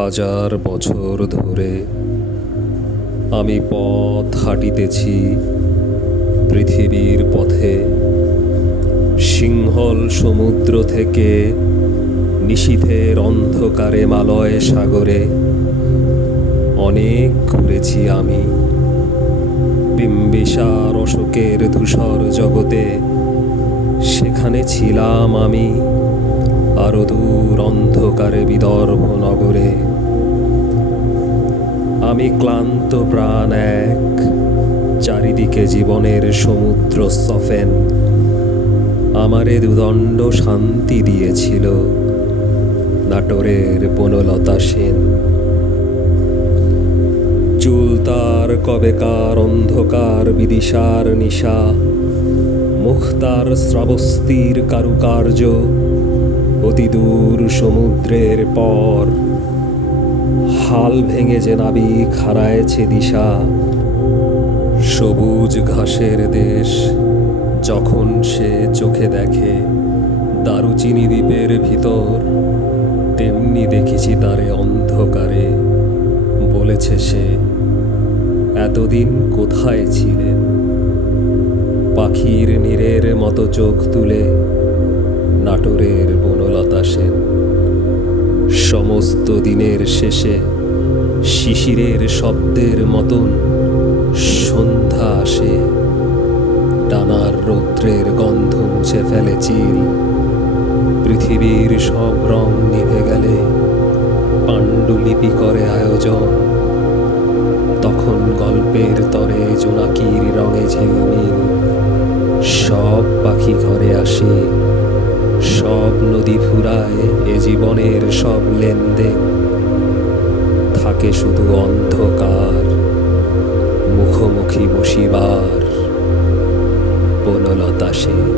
হাজার বছর ধরে আমি পথ হাঁটিতেছি পৃথিবীর পথে। সিংহল সমুদ্র থেকে নিশীথের অন্ধকারে মালয় সাগরে অনেক ঘুরেছি আমি। বিম্বিসার অশোকের ধূসর জগতে সেখানে ছিলাম আমি। আরো দূর অন্ধকারে বিদর্ভ নগরে আমি ক্লান্ত প্রাণ এক। চারিদিকে জীবনের সমুদ্র সফেন আমারে দুদণ্ড শান্তি দিয়েছিল নাটোরের বনলতা সেন। চুল তার কবেকার অন্ধকার বিদিশার নিশা, মুখ তার শ্রাবস্তির কারুকার্য অতি দূর সমুদ্রের পর। হাল ভেঙে যে নাবিক হারায়েছে দিশা, সবুজ ঘাসের দেশ যখন সে চোখে দেখে দারুচিনি দ্বীপের ভিতর, তেমনি দেখেছি তারে অন্ধকারে। বলেছে সে, এতদিন কোথায় ছিলেন? পাখির নীরের মতো চোখ তুলে নাটোরের বনলতা সেন। সমস্ত দিনের শেষে শিশিরের শব্দের মতন সন্ধ্যা আসে। টানার রৌদ্রের গন্ধ মুছে ফেলে চিল। পৃথিবীর সব রং নিভে গেলে পাণ্ডুলিপি করে আয়োজন। তখন গল্পের তরে জোনাকির রঙে ঝিলমিল। সব পাখি ঘরে আসে, সব নদী ফুরায় এ জীবনের সব লেনদেন। থাকে শুধু অন্ধকার, মুখোমুখি বসিবার বনলতা সেন।